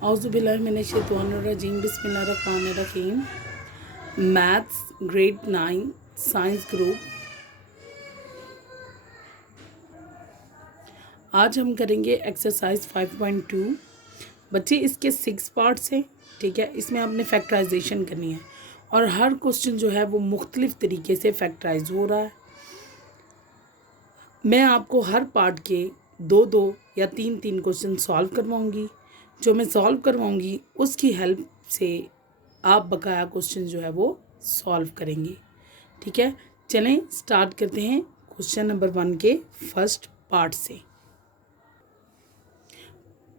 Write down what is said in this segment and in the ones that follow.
औज़ुबिल्लाहिमिनश्शैतानिर्रजीम बिस्मिल्लाहिर्रहमानिर्रहीम। Maths grade 9 science group. आज हम करेंगे एक्सरसाइज 5.2। बच्चे इसके 6 पार्ट्स हैं, ठीक है। इसमें आपने फैक्टराइजेशन करनी है और हर क्वेश्चन जो है वो मुख्तलिफ तरीके से फैक्टराइज हो रहा है। मैं आपको हर पार्ट के 2-2 या 3-3 क्वेश्चन सॉल्व करवाऊंगी। जो मैं सॉल्व करवाऊंगी उसकी हेल्प से आप बकाया क्वेश्चन जो है वो सॉल्व करेंगे, ठीक है। चलें स्टार्ट करते हैं क्वेश्चन नंबर 1 के फर्स्ट पार्ट से।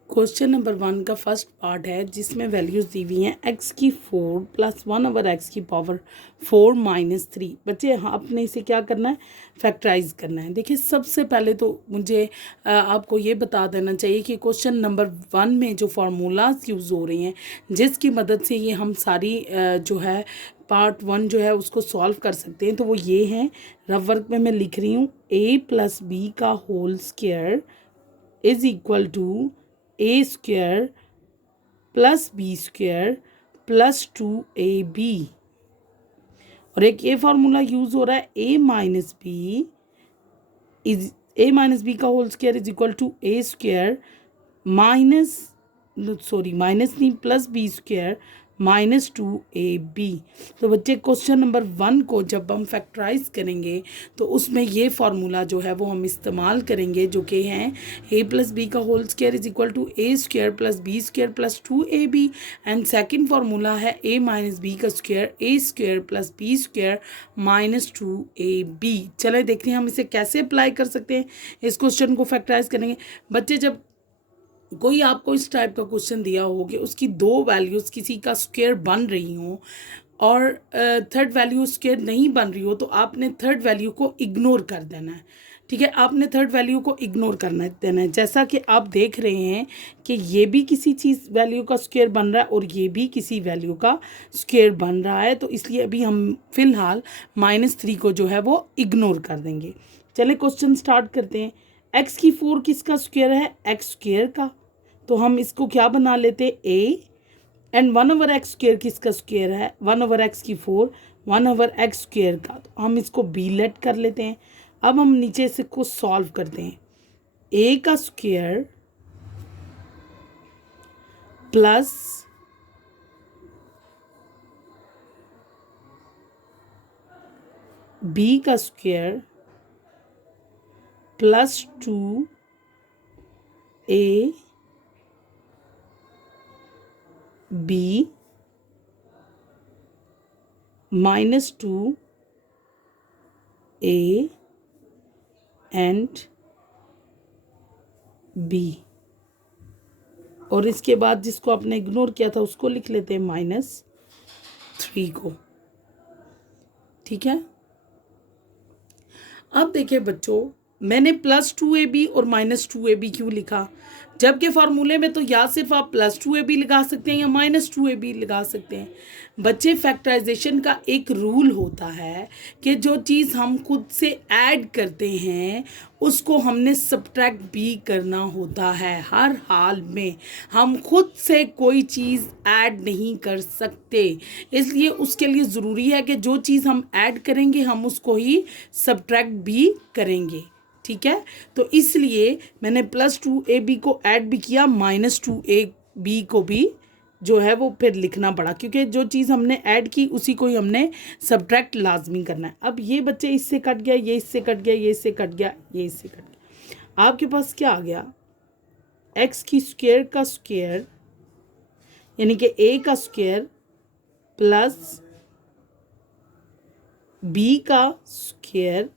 क्वेश्चन नंबर 1 का फर्स्ट पार्ट है जिसमें वैल्यूज़ दी हुई हैं x की 4 + 1/x की पावर 4 - 3। बच्चे आपने इसे क्या करना है, फैक्टराइज करना है। देखिए सबसे पहले तो मुझे आपको ये बता देना चाहिए कि क्वेश्चन नंबर 1 में जो फार्मूलाज यूज़ हो रही हैं जिसकी मदद से ये हम सारी जो है पार्ट 1 जो है उसको सॉल्व कर सकते हैं, तो वो ये हैं। रफ वर्क में मैं लिख रही हूँ a + b का whole square is equal to a² + b² + 2ab। और एक ये फार्मूला यूज़ हो रहा है a - b का whole square is equal to a² minus नहीं प्लस b² - 2ab। तो बच्चे क्वेश्चन नंबर 1 को जब हम फैक्टराइज करेंगे तो उसमें ये फार्मूला जो है वो हम इस्तेमाल करेंगे, जो कि हैं a + b का whole square is equal to a² + b² + 2ab। And second formula है a - b का स्क्वायर a² + b² - 2ab। चले देखते हैं हम इसे कैसे अप्लाई कर सकते हैं, इस क्वेश्चन को फैक्टराइज करेंगे। बच्चे जब कोई आपको इस टाइप का क्वेश्चन दिया हो कि उसकी 2 वैल्यूज़ किसी का स्क्वायर बन रही हो और थर्ड वैल्यू स्क्वायर नहीं बन रही हो, तो आपने थर्ड वैल्यू को इग्नोर कर देना है, ठीक है। आपने थर्ड वैल्यू को इग्नोर करना देना है। जैसा कि आप देख रहे हैं कि ये भी किसी चीज़ वैल्यू का स्क्वायर बन रहा है और ये भी किसी वैल्यू का स्क्वायर बन रहा है, तो इसलिए अभी हम फ़िलहाल -3 को जो है वो इग्नोर कर देंगे। चलिए क्वेश्चन स्टार्ट करते हैं। x की 4 किसका स्क्वायर है, x² का, तो हम इसको क्या बना लेते हैं a। एंड 1/x² किसका स्क्वायर है, 1/x की 4 1/x² का, तो हम इसको b लेट कर लेते हैं। अब हम नीचे से को सॉल्व करते हैं। a का स्क्वायर प्लस b का square plus 2a b - 2a and b। और इसके बाद जिसको आपने इग्नोर किया था उसको लिख लेते हैं -3 को, ठीक है। अब देखिए बच्चों, मैंने +2ab और -2ab क्यों लिखा, जबकि फार्मूले में तो या सिर्फ आप +2ab लगा सकते हैं या -2ab लगा सकते हैं। बच्चे फैक्टराइजेशन का एक रूल होता है कि जो चीज़ हम खुद से ऐड करते हैं उसको हमने सब्ट्रैक्ट भी करना होता है। हर हाल में हम खुद से कोई चीज़ ऐड नहीं कर सकते, इसलिए उसके लिए ज़रूरी है कि जो चीज़ हम ऐड करेंगे हम उसको ही सब्ट्रैक्ट भी करेंगे, ठीक है। तो इसलिए मैंने +2ab को ऐड भी किया, -2ab को भी जो है वो फिर लिखना पड़ा, क्योंकि जो चीज़ हमने ऐड की उसी को ही हमने सब्ट्रैक्ट लाजमी करना है। अब ये बच्चे इससे कट गया, ये इससे कट गया, ये इससे कट गया, ये इससे कट गया। आपके पास क्या आ गया, x की स्क्वायर का स्क्वायर यानी कि a का स्क्वायर प्लस b का स्क्वायर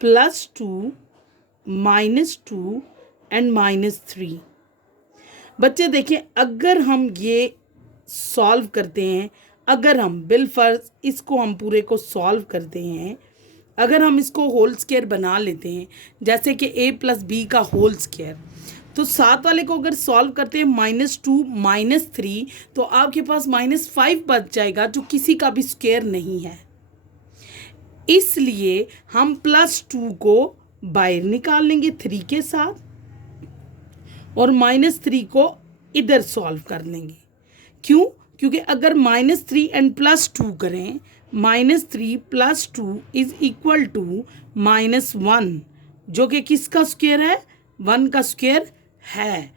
+2 -2 एंड -3। बच्चे देखें, अगर हम ये सॉल्व करते हैं, अगर हम बिलफर्ज इसको हम पूरे को सॉल्व करते हैं, अगर हम इसको होल स्क्वायर बना लेते हैं जैसे कि a + b का होल स्क्वायर, तो साथ वाले को अगर सॉल्व करते हैं -2 -3, तो आपके पास -5 बच जाएगा जो किसी का भी स्क्वायर नहीं है। इसलिए हम +2 को बाहर निकाल लेंगे 3 के साथ और -3 को इधर सॉल्व कर लेंगे। क्यों? क्योंकि अगर -3 एंड +2 करें, -3 + 2 इज इक्वल टू -1, जो कि किसका स्क्वायर है? 1 का स्क्वायर है।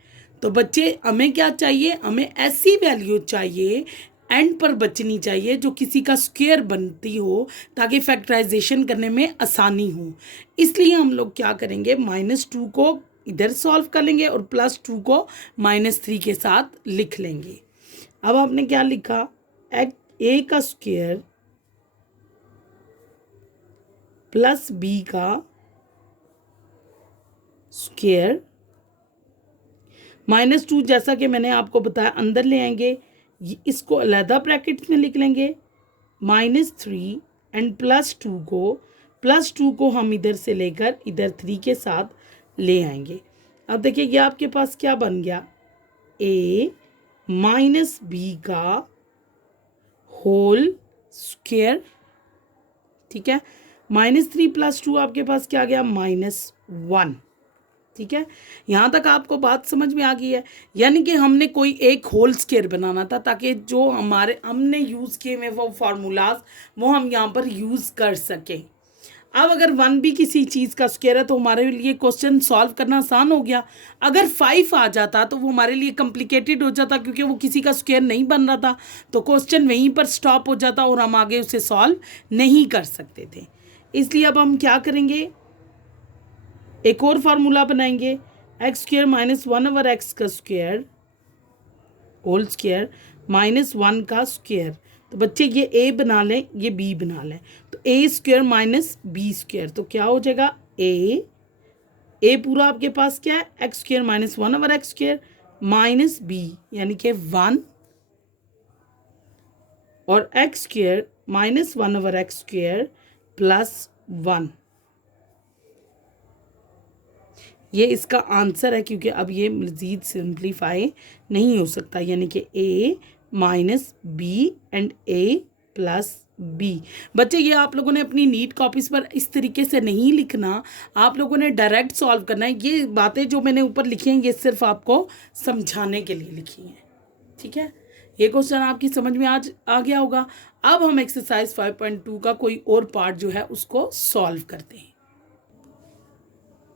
तो बच्चे हमें क्या चाहिए? हमें ऐसी वैल्यू चाहिए एंड पर बचनी चाहिए जो किसी का स्क्वायर बनती हो, ताकि फैक्टराइजेशन करने में आसानी हो। इसलिए हम लोग क्या करेंगे, -2 को इधर सॉल्व कर लेंगे और +2 को -3 के साथ लिख लेंगे। अब आपने क्या लिखा? ए का स्क्वायर प्लस बी का स्क्वायर, -2 जैसा कि मैंने आपको बताया अंदर ले आएंगे, इसको अलहदा ब्रैकेट्स में लिख लेंगे। -3 एंड +2 को हम इधर से लेकर इधर 3 के साथ ले आएंगे। अब देखिए ये आपके पास क्या बन गया? a माइनस बी का होल स्क्वायर, ठीक है। -3 + 2 आपके पास क्या गया? -1, ठीक है। यहाँ तक आपको बात समझ में आ गई है। यानी कि हमने कोई एक होल स्क्वायर बनाना था, ताकि जो हमने यूज़ किए हुए वो फार्मूलाज वो हम यहाँ पर यूज़ कर सकें। अब अगर 1 भी किसी चीज़ का स्क्वायर है तो हमारे लिए क्वेश्चन सॉल्व करना आसान हो गया। अगर 5 आ जाता तो वो हमारे लिए कॉम्प्लिकेटेड हो जाता, क्योंकि वो किसी का स्क्वायर नहीं बन रहा था, तो क्वेश्चन वहीं पर स्टॉप हो जाता और हम आगे उसे सॉल्व नहीं कर सकते थे। इसलिए अब हम क्या करेंगे, एक और फार्मूला बनाएंगे, x² - 1/x का स्क्वायर होल स्क्वायर -1 का स्क्वायर। तो बच्चे ये a बना लें, ये b बना लें, तो a² - b², तो क्या हो जाएगा? a पूरा आपके पास क्या है? x² - 1/x² माइनस b यानी कि 1 और x² - 1/x² प्लस 1। ये इसका आंसर है, क्योंकि अब ये मज़ीद सिंप्लीफाई नहीं हो सकता। यानी कि a minus B and a plus B. बच्चे ये आप लोगों ने अपनी नीट कॉपीज़ पर इस तरीके से नहीं लिखना, आप लोगों ने डायरेक्ट सॉल्व करना है। ये बातें जो मैंने ऊपर लिखी हैं ये सिर्फ आपको समझाने के लिए लिखी हैं, ठीक है। ये क्वेश्चन आपकी समझ में आज आ गया होगा। अब हम एक्सरसाइज 5.2 का कोई और पार्ट जो है उसको सॉल्व करते हैं।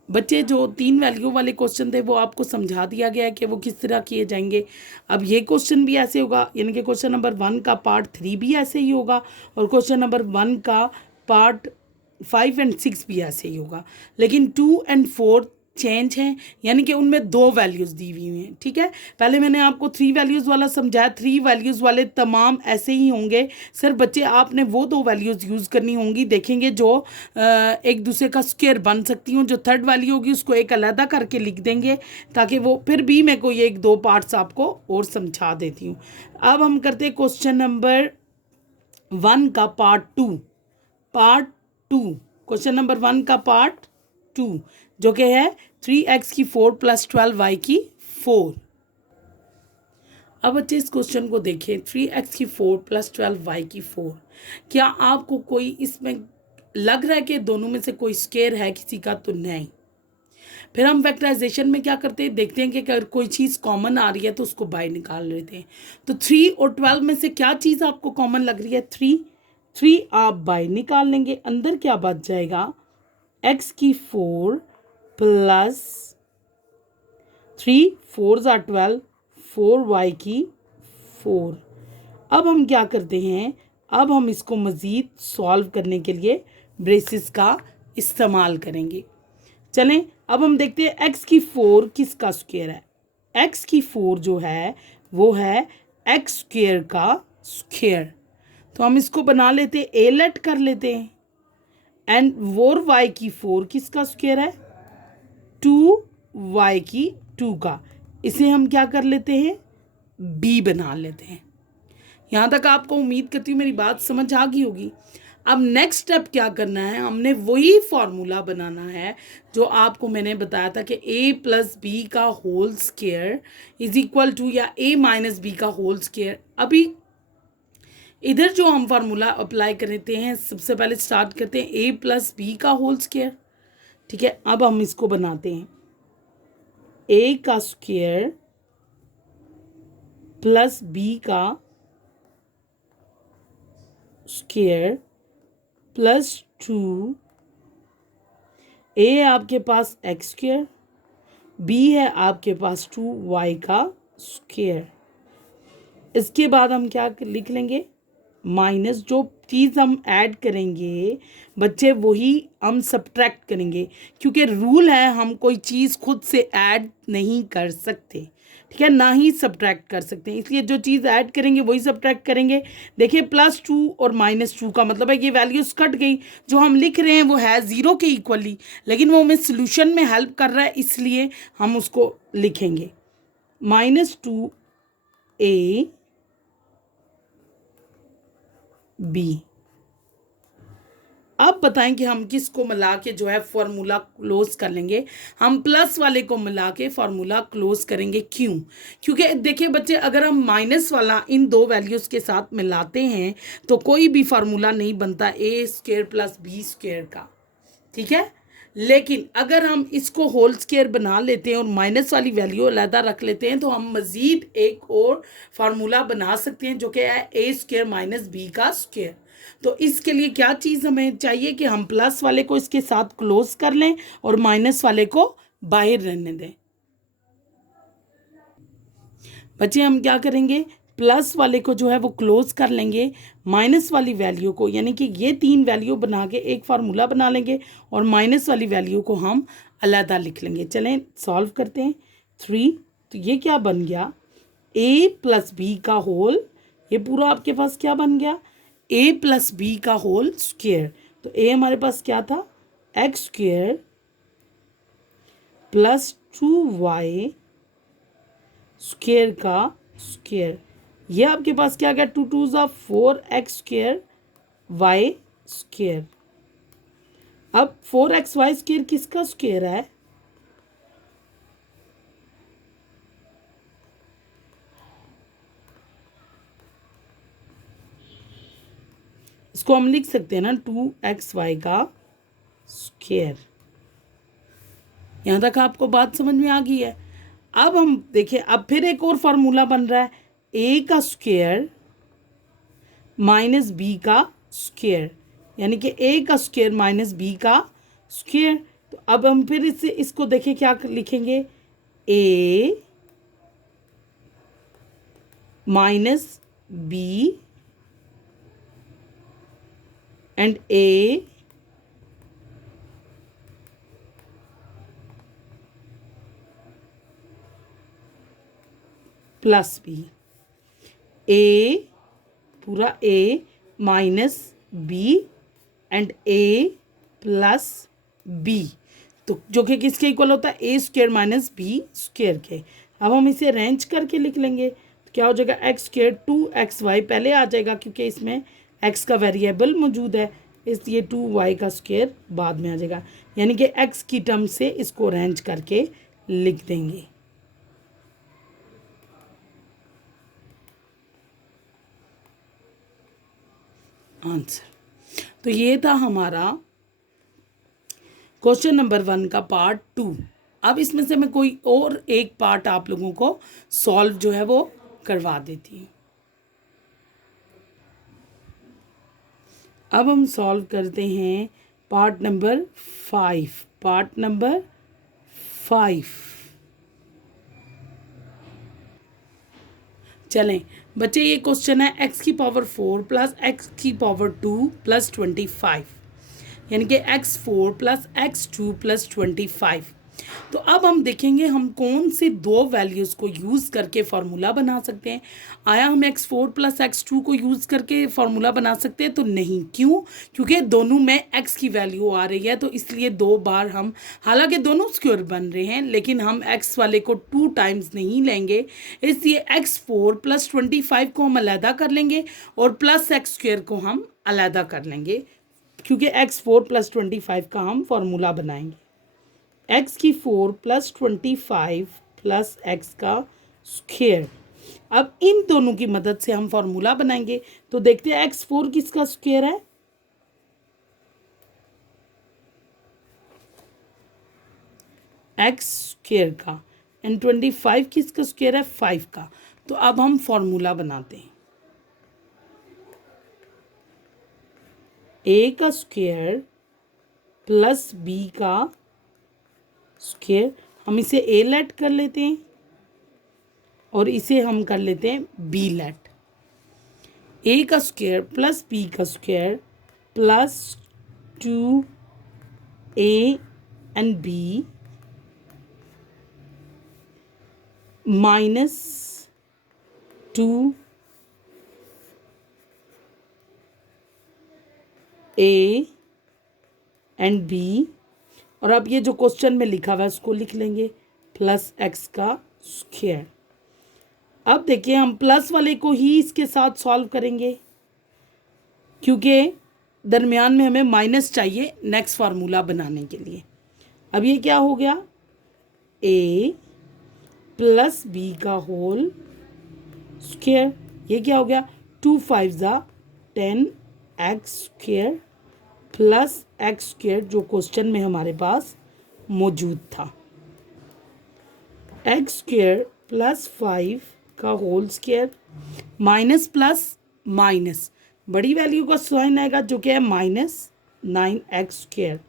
बच्चे जो 3 वैल्यू वाले क्वेश्चन थे वो आपको समझा दिया गया है कि वो किस तरह किए जाएंगे। अब ये क्वेश्चन भी ऐसे होगा, यानी कि क्वेश्चन नंबर 1 का पार्ट 3 भी ऐसे ही होगा और क्वेश्चन नंबर 1 का पार्ट 5 एंड 6 भी ऐसे ही होगा। लेकिन 2 एंड 4 चेंज हैं, यानी कि उनमें 2 वैल्यूज़ दी हुई हैं, ठीक है। पहले मैंने आपको 3 वैल्यूज़ वाला समझाया, 3 वैल्यूज़ वाले तमाम ऐसे ही होंगे। सिर्फ बच्चे आपने वो 2 वैल्यूज़ यूज़ करनी होंगी, देखेंगे जो एक दूसरे का स्क्वायर बन सकती हूँ। जो थर्ड वैल्यू होगी उसको एक अलहदा करके लिख देंगे, ताकि वो फिर भी मैं कोई 1-2 पार्ट्स आपको और समझा देती हूँ। अब हम करते हैं क्वेश्चन नंबर 1 का पार्ट 2। क्वेश्चन नंबर 1 का पार्ट 2 जो कि है 3x की 4 + 12y की 4। अब बच्चे इस क्वेश्चन को देखें, 3x की 4 + 12y की 4। क्या आपको कोई इसमें लग रहा है कि दोनों में से कोई स्क्वायर है किसी का? तो नहीं। फिर हम फैक्टराइजेशन में क्या करते हैं, देखते हैं कि अगर कोई चीज़ कॉमन आ रही है तो उसको बाय निकाल लेते हैं। तो 3 और 12 में से क्या चीज़ आपको कॉमन लग रही है? 3 आप बाय निकाल लेंगे, अंदर क्या बच जाएगा? x की 4 प्लस 3 4 = 12 4y की 4। अब हम क्या करते हैं, अब हम इसको मज़ीद सॉल्व करने के लिए ब्रेसिस का इस्तेमाल करेंगे। चलें अब हम देखते हैं x की 4 किसका स्क्वायर है। x की 4 जो है वो है x² का स्क्वायर। तो हम इसको बना लेते हैं, ए लेट कर लेते हैं। एंड 4y की 4 किसका स्क्वायर है? 2y की 2 का। इसे हम क्या कर लेते हैं? b बना लेते हैं। यहाँ तक आपको उम्मीद करती हूँ मेरी बात समझ आ गई होगी। अब नेक्स्ट स्टेप क्या करना है, हमने वही फॉर्मूला बनाना है जो आपको मैंने बताया था कि a + b का whole square is equal to, या a - b का होल स्क्वायर। अभी इधर जो हम फार्मूला अप्लाई करते हैं, सबसे पहले स्टार्ट करते हैं a + b का होल स्क्वायर, ठीक है। अब हम इसको बनाते हैं, a का स्क्वायर प्लस बी का स्क्वायर प्लस 2 ए है आपके पास एक्स स्क्वायर, बी है आपके पास 2y का स्क्वायर। इसके बाद हम क्या लिख लेंगे, माइनस जो चीज़ हम ऐड करेंगे बच्चे वही हम सब्ट्रैक्ट करेंगे, क्योंकि रूल है हम कोई चीज़ खुद से ऐड नहीं कर सकते, ठीक है, ना ही सब्ट्रैक्ट कर सकते हैं, इसलिए जो चीज़ ऐड करेंगे वही सब्ट्रैक्ट करेंगे। देखिए +2 और -2 का मतलब है ये वैल्यूज कट गई, जो हम लिख रहे हैं वो है ज़ीरो के इक्वली, लेकिन वो हमें सोल्यूशन में हेल्प कर रहा है इसलिए हम उसको लिखेंगे -2ab। अब बताएं कि हम किसको मिला के जो है फॉर्मूला क्लोज कर लेंगे। हम प्लस वाले को मिला के फॉर्मूला क्लोज करेंगे, क्यों? क्योंकि देखिए बच्चे, अगर हम माइनस वाला इन दो वैल्यूज़ के साथ मिलाते हैं तो कोई भी फार्मूला नहीं बनता a² + b² का, ठीक है। लेकिन अगर हम इसको होल स्क्वायर बना लेते हैं और माइनस वाली वैल्यू अलहदा रख लेते हैं तो हम मज़ीद एक और फार्मूला बना सकते हैं जो कि है a² - b का स्क्वायर। तो इसके लिए क्या चीज़ हमें चाहिए कि हम प्लस वाले को इसके साथ क्लोज कर लें और माइनस वाले को बाहर रहने दें। बच्चे हम क्या करेंगे, प्लस वाले को जो है वो क्लोज कर लेंगे, माइनस वाली वैल्यू को, यानी कि ये तीन वैल्यू बना के एक फार्मूला बना लेंगे और माइनस वाली वैल्यू को हम अलहदा लिख लेंगे। चलें सॉल्व करते हैं। 3, तो ये क्या बन गया, a + b का होल, ये पूरा आपके पास क्या बन गया, a + b का होल स्क्वायर। तो a हमारे पास क्या था, x² + 2y स्क्वायर का स्क्वायर। ये आपके पास क्या गया, 2 2 ज़ा 4x² y²। अब 4xy² किसका स्क्वायर है, इसको हम लिख सकते हैं ना 2xy का स्क्वायर। यहाँ तक आपको बात समझ में आ गई है। अब हम देखिए, अब फिर एक और फार्मूला बन रहा है, a का स्क्वायर - b का स्क्वायर, यानी कि a का स्क्वायर - b का स्क्वायर। तो अब हम फिर इससे इसको देखिए क्या लिखेंगे, a - b and a + b, a पूरा a - b and a + b, तो जो कि किसके इक्वल होता है, a² - b² के। अब हम इसे अरेंज करके लिख लेंगे, तो क्या हो जाएगा, x² 2xy पहले आ जाएगा क्योंकि इसमें x का वेरिएबल मौजूद है, इसलिए 2y का स्क्वायर बाद में आ जाएगा, यानी कि x की टर्म से इसको अरेंज करके लिख देंगे। आंसर तो ये था हमारा क्वेश्चन नंबर 1 का पार्ट 2। अब इसमें से मैं कोई और एक पार्ट आप लोगों को सॉल्व जो है वो करवा देती हूँ। अब हम सॉल्व करते हैं पार्ट नंबर 5। पार्ट नंबर 5, चलें बच्चे, ये क्वेश्चन है x⁴ + x⁴ 2 + 25, यानी कि x4 + x2 + 25। तो अब हम देखेंगे हम कौन से दो वैल्यूज़ को यूज़ करके फार्मूला बना सकते हैं। आया हम x4 + x2 को यूज़ करके फार्मूला बना सकते हैं, तो नहीं, क्यों? क्योंकि दोनों में x की वैल्यू आ रही है, तो इसलिए दो बार हम, हालांकि दोनों स्क्वायर बन रहे हैं लेकिन हम x वाले को 2 टाइम्स नहीं लेंगे, इसलिए x4 + 25 को हम अलहदा कर लेंगे और +x² को हम अलहदा कर लेंगे, क्योंकि x4 + 25 का हम फार्मूला बनाएंगे, x⁴ + 25 + x का स्क्वायर। अब इन दोनों की मदद से हम फार्मूला बनाएंगे, तो देखते हैं x4 किसका स्क्वायर है, x² का, एंड 25 किसका स्क्वायर है, 5 का। तो अब हम फॉर्मूला बनाते हैं। ए का स्क्वायर प्लस बी का स्क्वायर, हम इसे ए लेट कर लेते हैं और इसे हम कर लेते हैं बी लेट। ए का स्क्वायर प्लस बी का square plus 2a and B minus 2a and B, और अब ये जो क्वेश्चन में लिखा हुआ है उसको लिख लेंगे प्लस एक्स का स्क्वायर। अब देखिए हम प्लस वाले को ही इसके साथ सॉल्व करेंगे क्योंकि दरमियान में हमें माइनस चाहिए नेक्स्ट फार्मूला बनाने के लिए। अब ये क्या हो गया, a प्लस बी का होल स्क्वायर, ये क्या हो गया 2 5 ज़ा 10 x square plus x square जो क्वेश्चन में हमारे पास मौजूद था, एक्स स्क्वायर प्लस 5 का whole square minus plus minus बड़ी वैल्यू का साइन आएगा जो कि है माइनस 9x स्क्वायर।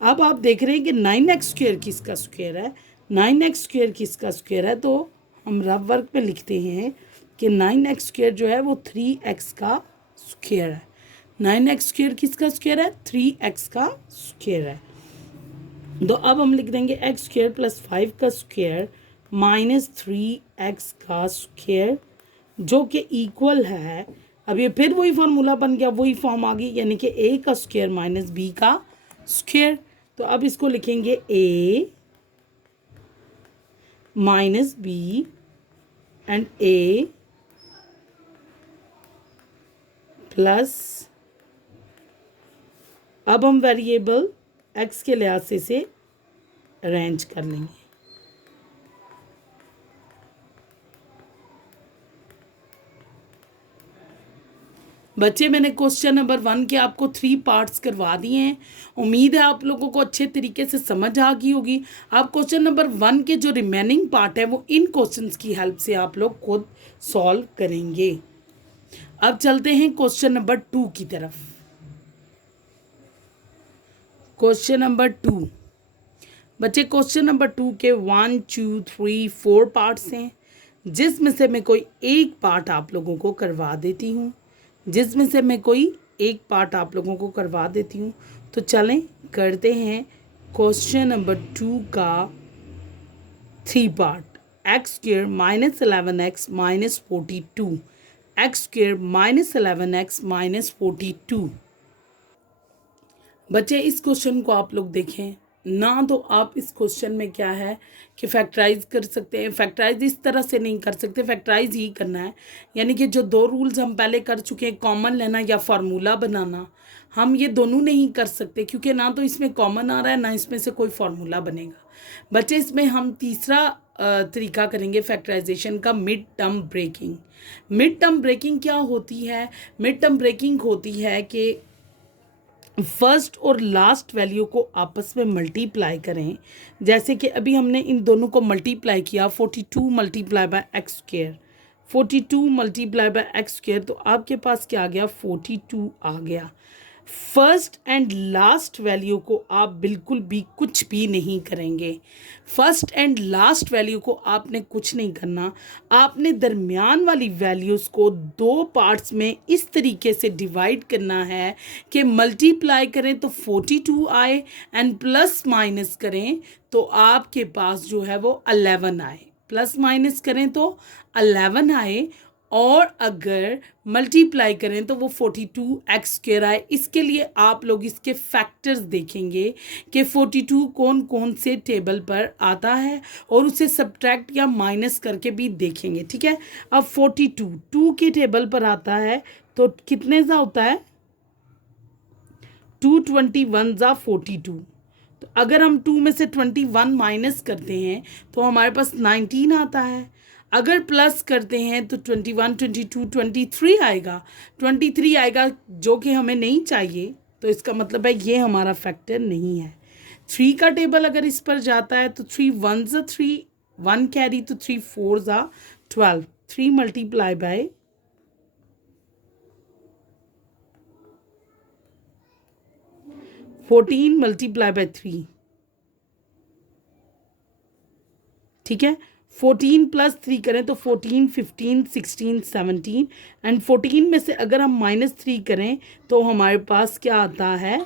अब आप देख रहे हैं कि 9x स्क्वायर किसका स्क्वायर है, 9x स्क्वायर किसका स्क्वायर है, तो हम रफ वर्क पे लिखते हैं कि 9x स्क्वायर जो है वो 3x का स्क्वायर है। 9x स्क्वायर किसका स्क्वायर है, 3x का स्क्वायर है। तो अब हम लिख देंगे एक्स स्क्वायर प्लस 5 का स्क्वायर माइनस 3x का स्क्वायर जो कि इक्वल है, अब ये फिर वही फार्मूला बन गया, वही फॉर्म आ गई, यानी कि a का स्क्वायर माइनस b का स्क्वायर। तो अब इसको लिखेंगे a minus b and a plus, अब हम वेरिएबल x के लिहाज से इसे अरेंज कर लेंगे। बच्चे मैंने क्वेश्चन नंबर 1 के आपको 3 पार्ट्स करवा दिए हैं। उम्मीद है आप लोगों को अच्छे तरीके से समझ आ गई होगी। आप क्वेश्चन नंबर 1 के जो रिमेनिंग पार्ट है वो इन क्वेश्चंस की हेल्प से आप लोग खुद सॉल्व करेंगे। अब चलते हैं क्वेश्चन नंबर 2 की तरफ। क्वेश्चन नंबर 2 बच्चे, क्वेश्चन नंबर 2 के 1 2 3 4 पार्ट्स हैं, जिसमें से मैं कोई एक पार्ट आप लोगों को करवा देती हूँ तो चलें करते हैं क्वेश्चन नंबर 2 का 3 part. X square minus 11x minus 42, x square minus 11x minus 42। बच्चे इस क्वेश्चन को आप लोग देखें ना, तो आप इस क्वेश्चन में क्या है कि फैक्टराइज कर सकते हैं। फैक्टराइज इस तरह से नहीं कर सकते, फैक्टराइज ही करना है, यानी कि जो 2 रूल्स हम पहले कर चुके हैं, कॉमन लेना या फार्मूला बनाना, हम ये दोनों नहीं कर सकते क्योंकि ना तो इसमें कॉमन आ रहा है ना इसमें से कोई फार्मूला बनेगा। बच्चे इसमें हम तीसरा तरीका करेंगे फैक्टराइजेशन का, mid term breaking. Mid term breaking क्या होती है, मिड टर्म ब्रेकिंग होती है कि फर्स्ट और लास्ट वैल्यू को आपस में मल्टीप्लाई करें। जैसे कि अभी हमने इन दोनों को मल्टीप्लाई किया, 42 multiply by x square, 42 multiply by x square, तो आपके पास क्या आ गया, 42 आ गया। फर्स्ट एंड लास्ट वैल्यू को आप बिल्कुल भी कुछ भी नहीं करेंगे। फर्स्ट एंड लास्ट वैल्यू को आपने कुछ नहीं करना, आपने दरमियान वाली वैल्यूज़ को 2 पार्ट्स में इस तरीके से डिवाइड करना है कि मल्टीप्लाई करें तो 42 आए एंड प्लस माइनस करें तो आपके पास जो है वो 11 आए, प्लस माइनस करें तो 11 आए, और अगर मल्टीप्लाई करें तो वो 42 एक्स स्क्वायर आए। इसके लिए आप लोग इसके फैक्टर्स देखेंगे कि 42 कौन कौन से टेबल पर आता है और उसे सब्ट्रैक्ट या माइनस करके भी देखेंगे, ठीक है। अब 42 2 के टेबल पर आता है तो कितने सा होता है, 221 ज़ा 42। तो अगर हम 2 में से 21 माइनस करते हैं तो हमारे पास 19 आता है। अगर प्लस करते हैं तो 21 22 23 आएगा, 23 आएगा जो कि हमें नहीं चाहिए, तो इसका मतलब है ये हमारा फैक्टर नहीं है। 3 का टेबल अगर इस पर जाता है तो 3 1 ज़ा 3 1 कैरी, तो 3 4 ज़ा 12, 3 मल्टीप्लाई बाय 14 मल्टीप्लाई बाय 3, ठीक है। 14 प्लस 3 करें तो 14, 15, 16, 17 एंड 14 में से अगर हम -3 करें तो हमारे पास क्या आता है,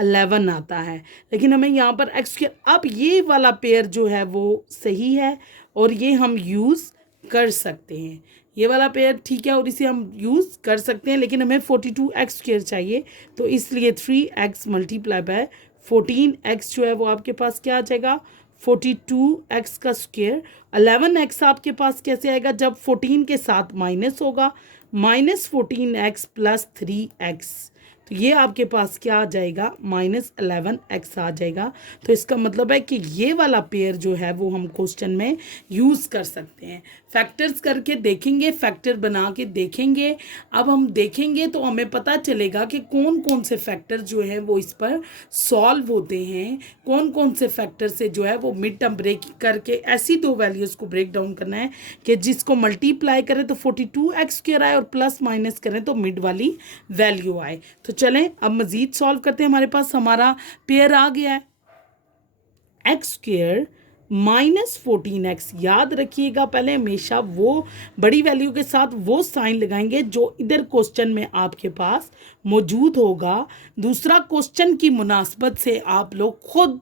11 आता है। लेकिन हमें यहाँ पर एक्स स्क्वायर, अब ये वाला पेयर जो है वो सही है और ये हम यूज़ कर सकते हैं, ये वाला पेयर ठीक है और इसे हम यूज़ कर सकते हैं। लेकिन हमें 42 एक्स स्क्वायर चाहिए, तो इसलिए 3x मल्टीप्लाई बाय 14x जो है वो आपके पास क्या आ जाएगा, 42x का स्क्वायर। 11x आपके पास कैसे आएगा, जब 14 के साथ माइनस होगा, -14x प्लस 3x, तो ये आपके पास क्या आ जाएगा, -11x आ जाएगा। तो इसका मतलब है कि ये वाला पेयर जो है वो हम क्वेश्चन में यूज़ कर सकते हैं। फैक्टर्स करके देखेंगे, फैक्टर बना के देखेंगे। अब हम देखेंगे तो हमें पता चलेगा कि कौन कौन से फैक्टर जो हैं वो इस पर सॉल्व होते हैं, कौन कौन से फैक्टर से जो है वो मिड टर्म ब्रेक करके ऐसी दो वैल्यूज़ को ब्रेक डाउन करना है कि जिसको मल्टीप्लाई करें तो 42x स्क्वायर आए और प्लस माइनस करें तो मिड वाली वैल्यू आए। तो चलें अब मज़ीद सॉल्व करते हैं। हमारे पास हमारा पेयर आ गया है एक्स स्क्वायर -14x। याद रखिएगा, पहले हमेशा वो बड़ी वैल्यू के साथ वो साइन लगाएंगे जो इधर क्वेश्चन में आपके पास मौजूद होगा। दूसरा, क्वेश्चन की मुनासबत से आप लोग खुद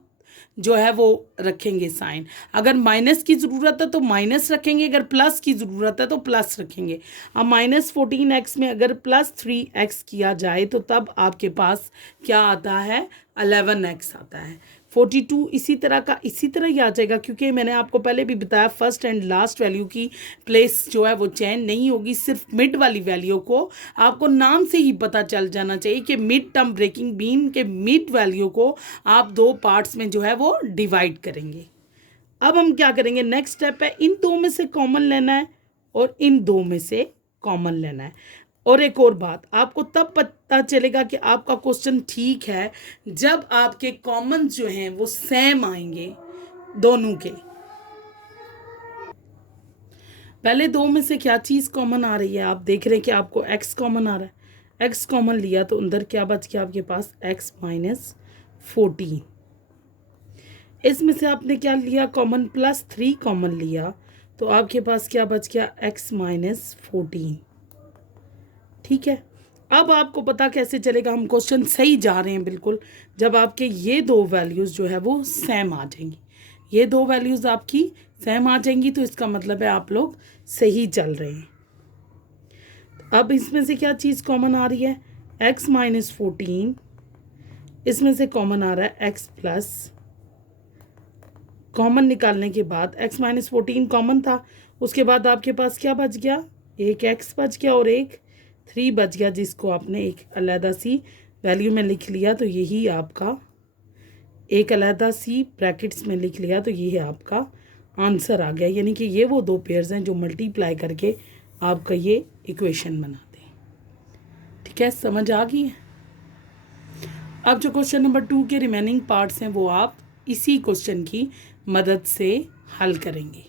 जो है वो रखेंगे साइन। अगर माइनस की ज़रूरत है तो माइनस रखेंगे, अगर प्लस की ज़रूरत है तो प्लस रखेंगे। अब -14x में अगर +3x किया जाए तो तब आपके पास क्या आता है, 11x आता है। 42 इसी तरह का इसी तरह ही आ जाएगा, क्योंकि मैंने आपको पहले भी बताया फर्स्ट एंड लास्ट वैल्यू की प्लेस जो है वो चेंज नहीं होगी, सिर्फ मिड वाली वैल्यू को आपको नाम से ही पता चल जाना चाहिए कि मिड टर्म ब्रेकिंग बीम के मिड वैल्यू को आप दो पार्ट्स में जो है वो डिवाइड करेंगे। अब हम क्या करेंगे, नेक्स्ट स्टेप है इन दो में से कॉमन लेना है और इन दो में से कॉमन लेना है। और एक और बात, आपको तब पता चलेगा कि आपका क्वेश्चन ठीक है जब आपके कॉमन जो हैं वो सेम आएंगे दोनों के। पहले दो में से क्या चीज़ कॉमन आ रही है, आप देख रहे हैं कि आपको x कॉमन आ रहा है। x कॉमन लिया तो अंदर क्या बच गया आपके पास, x -14। इसमें से आपने क्या लिया कॉमन, +3 कॉमन लिया तो आपके पास क्या बच गया, x -14। ठीक है। अब आपको पता कैसे चलेगा हम क्वेश्चन सही जा रहे हैं, बिल्कुल जब आपके ये दो वैल्यूज़ जो है वो सेम आ जाएंगी। ये दो वैल्यूज़ आपकी सेम आ जाएंगी तो इसका मतलब है आप लोग सही चल रहे हैं। अब इसमें से क्या चीज़ कॉमन आ रही है, x -14, इसमें से कॉमन आ रहा है x प्लस। कॉमन निकालने के बाद x -14 कॉमन था, उसके बाद आपके पास क्या बच गया, एक x बच गया और एक 3 बच गया, जिसको आपने एक अलहदा सी वैल्यू में लिख लिया तो यही आपका, एक अलहदा सी ब्रैकेट्स में लिख लिया तो ये आपका आंसर आ गया। यानी कि ये वो दो पेयर्स हैं जो मल्टीप्लाई करके आपका ये इक्वेशन बनाते हैं। ठीक है, समझ आ गई है। अब जो क्वेश्चन नंबर 2 के रिमेनिंग पार्ट्स हैं वो आप इसी क्वेश्चन की मदद से हल करेंगे।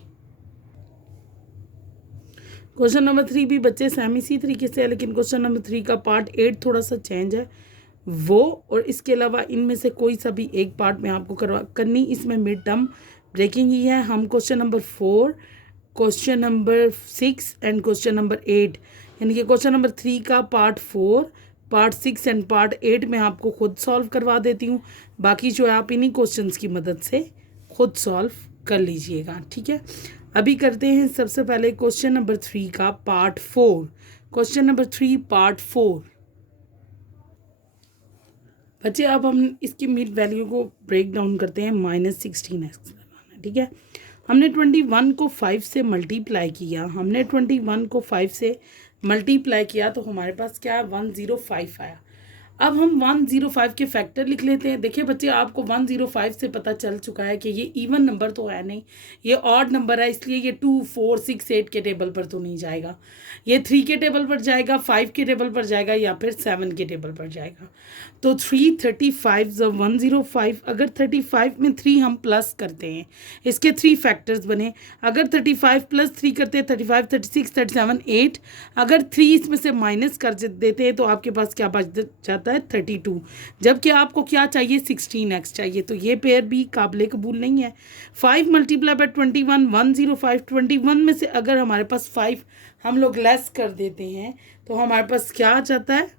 क्वेश्चन नंबर 3 भी बच्चे सेम इसी तरीके से है, लेकिन क्वेश्चन नंबर 3 का पार्ट 8 थोड़ा सा चेंज है वो, और इसके अलावा इनमें से कोई सा भी एक पार्ट में आपको करनी, इसमें मिड टर्म ब्रेकिंग ही है। हम question number 4, question number 6 and question number 8, यानी कि क्वेश्चन नंबर 3 का पार्ट 4, पार्ट 6 एंड पार्ट 8 में आपको खुद सॉल्व करवा देती हूँ। बाकी जो है आप इन्हीं क्वेश्चंस की मदद से खुद सॉल्व कर लीजिएगा। ठीक है, अभी करते हैं सबसे पहले क्वेश्चन नंबर 3 का पार्ट 4। क्वेश्चन नंबर 3 पार्ट 4 बच्चे, अब हम इसकी मिड वैल्यू को ब्रेक डाउन करते हैं। -16x, ठीक है। हमने 21 को 5 से मल्टीप्लाई किया, हमने 21 को 5 से मल्टीप्लाई किया तो हमारे पास क्या है, 105 आया। अब हम 105 के फैक्टर लिख लेते हैं। देखिए बच्चे, आपको 105 से पता चल चुका है कि ये इवन नंबर तो है नहीं, ये ऑड नंबर है, इसलिए ये 2, 4, 6, 8 के टेबल पर तो नहीं जाएगा। ये 3 के टेबल पर जाएगा, 5 के टेबल पर जाएगा, या फिर 7 के टेबल पर जाएगा। तो 3 35 जब 105, अगर 35 में 3 हम प्लस करते हैं, इसके 3 फैक्टर्स बने। अगर 35 प्लस 3 करते हैं 35, 36, 37, 8। अगर 3 इसमें से माइनस कर देते हैं तो आपके पास क्या बच जाता है 32। जबकि आपको क्या चाहिए 16x चाहिए, तो ये पेयर भी काबिल कबूल नहीं है। 5 मल्टीप्लाई बाय 21, 105। 21 में से अगर हमारे पास 5 हम लोग लेस कर देते हैं तो हमारे पास क्या आ जाता है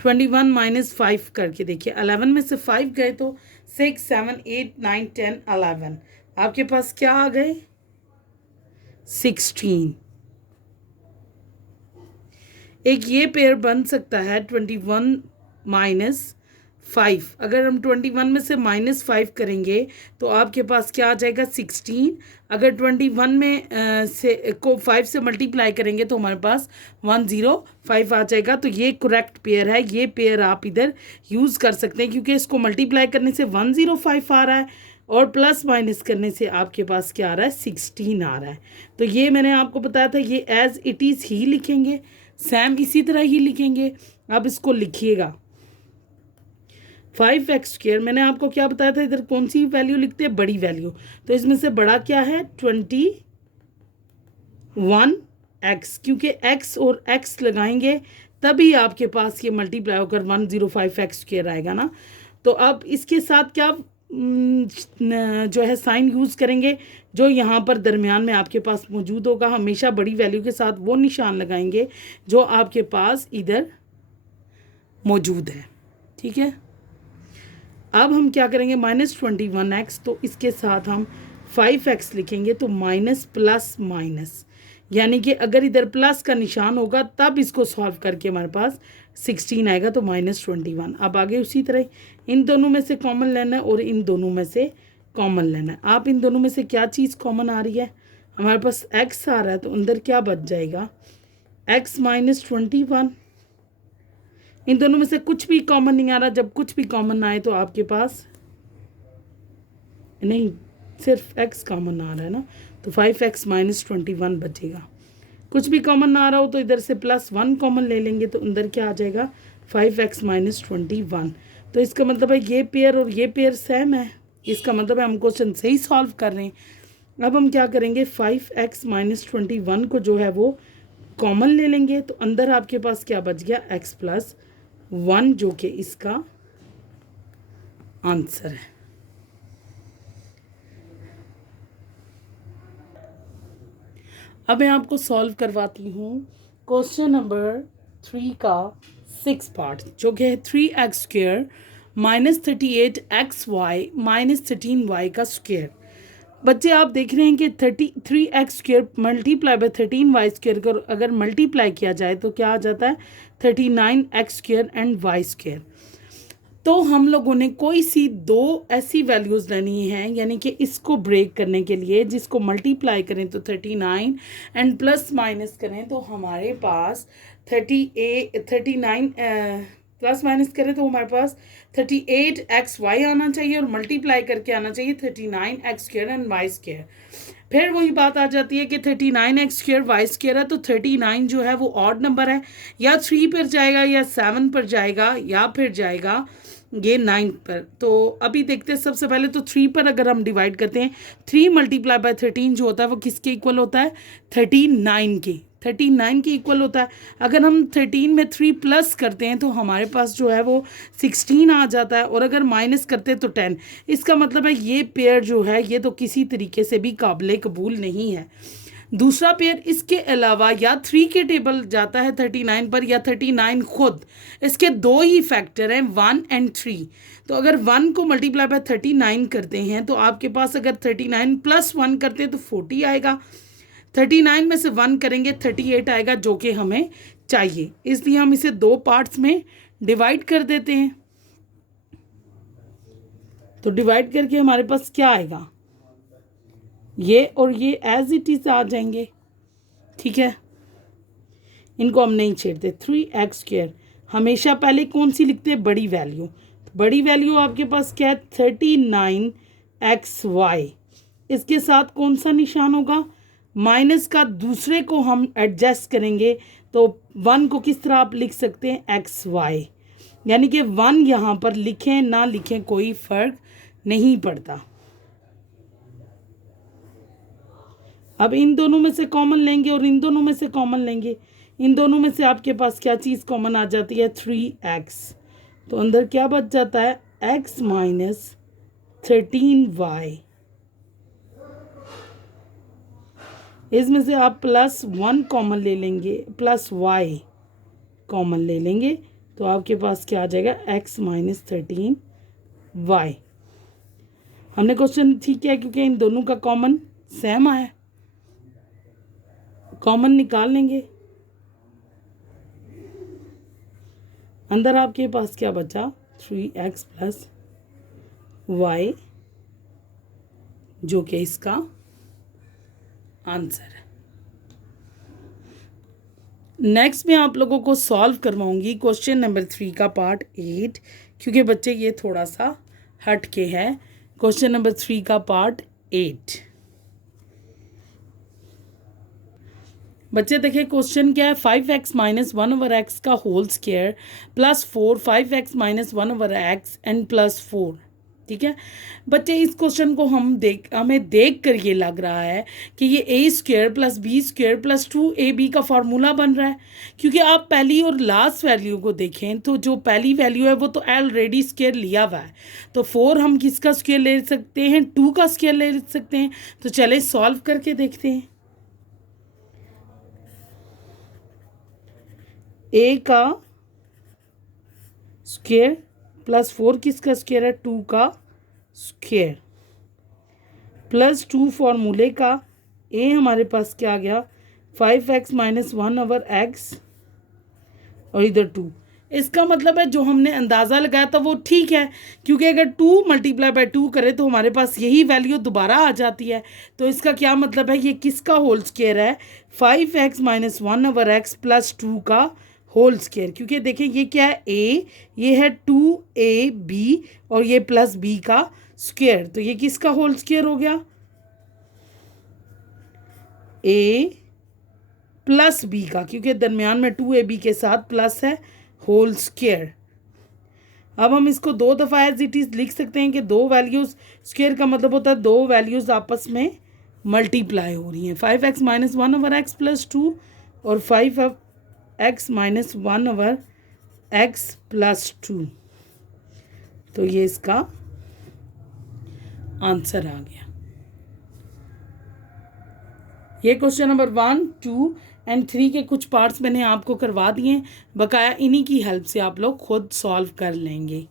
21 माइनस 5 करके देखिए, 11 में से 5 गए तो 6, 7, 8, 9, 10, 11। आपके पास क्या आ गए 16। एक ये पेयर बन सकता है 21 माइनस 5। अगर हम 21 में से -5 करेंगे तो आपके पास क्या आ जाएगा 16। अगर 21 में से को 5 से मल्टीप्लाई करेंगे तो हमारे पास 105 आ जाएगा। तो ये करेक्ट पेयर है, ये पेयर आप इधर यूज़ कर सकते हैं, क्योंकि इसको मल्टीप्लाई करने से 105 आ रहा है और प्लस माइनस करने से आपके पास क्या आ रहा है 16 आ रहा है। तो ये मैंने आपको बताया था, ये एज इट इज़ ही लिखेंगे, सेम इसी तरह ही लिखेंगे। अब इसको लिखिएगा 5x²। मैंने आपको क्या बताया था, इधर कौन सी वैल्यू लिखते हैं, बड़ी वैल्यू। तो इसमें से बड़ा क्या है 21x, क्योंकि x और x लगाएंगे तभी आपके पास ये मल्टीप्लाई होकर 105x² आएगा ना। तो अब इसके साथ क्या जो है साइन यूज़ करेंगे, जो यहाँ पर दरमियान में आपके पास मौजूद होगा। हमेशा बड़ी वैल्यू के साथ वो निशान लगाएंगे जो आपके पास इधर मौजूद है, ठीक है। अब हम क्या करेंगे -21x, तो इसके साथ हम 5x लिखेंगे, तो माइनस प्लस माइनस, यानी कि अगर इधर प्लस का निशान होगा तब इसको सॉल्व करके हमारे पास 16 आएगा, तो -21। अब आगे उसी तरह इन दोनों में से कॉमन लेना है और इन दोनों में से कॉमन लेना है। आप इन दोनों में से क्या चीज़ कॉमन आ रही है, हमारे पास x आ रहा है, तो अंदर क्या बच जाएगा x -21। इन दोनों में से कुछ भी कॉमन नहीं आ रहा। जब कुछ भी कॉमन आए तो आपके पास नहीं, सिर्फ x कॉमन आ रहा है ना, तो 5x -21 बचेगा। कुछ भी कॉमन ना आ रहा हो तो इधर से +1 कॉमन ले लेंगे, तो अंदर क्या आ जाएगा 5x -21। तो इसका मतलब है ये पेयर और ये पेयर सेम है, इसका मतलब है हम क्वेश्चन सही सॉल्व कर रहे हैं। अब हम क्या करेंगे 5x -21 को जो है वो कॉमन ले लेंगे, तो अंदर आपके पास क्या बच गया x +1, जो कि इसका आंसर है। अब मैं आपको सॉल्व करवाती हूँ क्वेश्चन नंबर 3 का 6 पार्ट, जो कि है 3x² -38xy -13y का स्क्वायर। बच्चे आप देख रहे हैं कि 3x² मल्टीप्लाई बाय 13y² को अगर मल्टीप्लाई किया जाए तो क्या आ जाता है 39x² एंड y²। तो हम लोगों ने कोई सी दो ऐसी वैल्यूज़ लेनी है, यानी कि इसको ब्रेक करने के लिए जिसको मल्टीप्लाई करें तो 39 एंड प्लस माइनस करें तो हमारे पास 39 प्लस माइनस करें तो हमारे पास 38xy आना चाहिए और मल्टीप्लाई करके आना चाहिए 39x² एंड y²। फिर वही बात आ जाती है कि 39x² y² है, तो 39 जो है वो ऑड नंबर है, या 3 पर जाएगा या 7 पर जाएगा या फिर जाएगा ये 9 पर। तो अभी देखते हैं, सबसे पहले तो 3 पर अगर हम डिवाइड करते हैं 3 मल्टीप्लाई बाय 13 जो होता है वो किसके इक्वल होता है 39 के, 39 के इक्वल होता है। अगर हम 13 में 3 प्लस करते हैं तो हमारे पास जो है वो 16 आ जाता है, और अगर माइनस करते हैं तो 10। इसका मतलब है ये पेयर जो है ये तो किसी तरीके से भी काबिल कबूल नहीं है। दूसरा पेयर इसके अलावा या 3 के टेबल जाता है 39 पर, या 39 खुद। इसके दो ही फैक्टर हैं 1 एंड 3। तो अगर 1 को मल्टीप्लाई बाय 39 करते हैं तो आपके पास अगर 39 प्लस 1 करते हैं तो 40 आएगा। 39 में से 1 करेंगे 38 आएगा, जो कि हमें चाहिए, इसलिए हम इसे दो पार्ट्स में डिवाइड कर देते हैं। तो डिवाइड करके हमारे पास क्या आएगा, ये और ये एज इट इज़ आ जाएंगे, ठीक है। इनको हम नहीं छेड़ते। 3x² हमेशा पहले कौन सी लिखते हैं, बड़ी वैल्यू। बड़ी वैल्यू आपके पास क्या है, 39xy। इसके साथ कौन सा निशान होगा, माइनस का। दूसरे को हम एडजस्ट करेंगे तो 1 को किस तरह आप लिख सकते हैं, xy, यानी कि 1 यहाँ पर लिखें ना लिखें कोई फर्क नहीं पड़ता। अब इन दोनों में से कॉमन लेंगे और इन दोनों में से कॉमन लेंगे। इन दोनों में से आपके पास क्या चीज़ कॉमन आ जाती है, 3x। तो अंदर क्या बच जाता है, x माइनस 13y। इसमें से आप +1 कॉमन ले लेंगे, +y कॉमन ले लेंगे, तो आपके पास क्या आ जाएगा, x माइनस 13y। हमने क्वेश्चन ठीक किया क्योंकि इन दोनों का कॉमन सेम आया, कॉमन निकाल लेंगे। अंदर आपके पास क्या बचा, 3x + y, जो कि इसका आंसर है। नेक्स्ट मैं आप लोगों को सॉल्व करवाऊंगी क्वेश्चन नंबर 3 का पार्ट 8, क्योंकि बच्चे ये थोड़ा सा हट के है। क्वेश्चन नंबर 3 का पार्ट 8। बच्चे देखिए क्वेश्चन क्या है, 5x माइनस 1/x का whole square +4 5x minus 1/x and +4। ठीक है बच्चे, इस क्वेश्चन को हमें देख कर ये लग रहा है कि ये a² + b² + 2ab का फार्मूला बन रहा है, क्योंकि आप पहली और लास्ट वैल्यू को देखें तो जो पहली वैल्यू है वो तो ऑलरेडी स्क्वायर लिया हुआ है। तो 4 हम किसका स्क्वायर ले सकते हैं, 2 का स्क्वायर ले सकते हैं। तो चले सॉल्व करके देखते हैं। a का स्क्वायर +4 किसका स्क्वायर है, 2 का स्क्वायर, +2 फॉर्मूले का। a हमारे पास क्या आ गया, 5x माइनस 1/x और इधर 2। इसका मतलब है जो हमने अंदाज़ा लगाया था वो ठीक है, क्योंकि अगर 2 × 2 करें तो हमारे पास यही वैल्यू दोबारा आ जाती है। तो इसका क्या मतलब है, ये किसका होल स्क्वायर है, 5x माइनस 1/x + 2 का होल स्क्वायर। क्योंकि देखें ये क्या है, a, ये है 2ab और ये +b का स्क्वायर। तो ये किसका होल स्क्वायर हो गया, a + b का, क्योंकि दरमियान में 2ab के साथ प्लस है, होल स्क्वायर। अब हम इसको 2 दफ़ा एज इट इज़ लिख सकते हैं कि 2 वैल्यूज़, स्क्वायर का मतलब होता है 2 वैल्यूज़ आपस में मल्टीप्लाई हो रही हैं। 5x माइनस 1/x + 2 और 5x माइनस 1/x + 2। तो ये इसका आंसर आ गया। ये क्वेश्चन नंबर 1, 2 एंड 3 के कुछ पार्ट्स मैंने आपको करवा दिए, बकाया इन्हीं की हेल्प से आप लोग खुद सॉल्व कर लेंगे।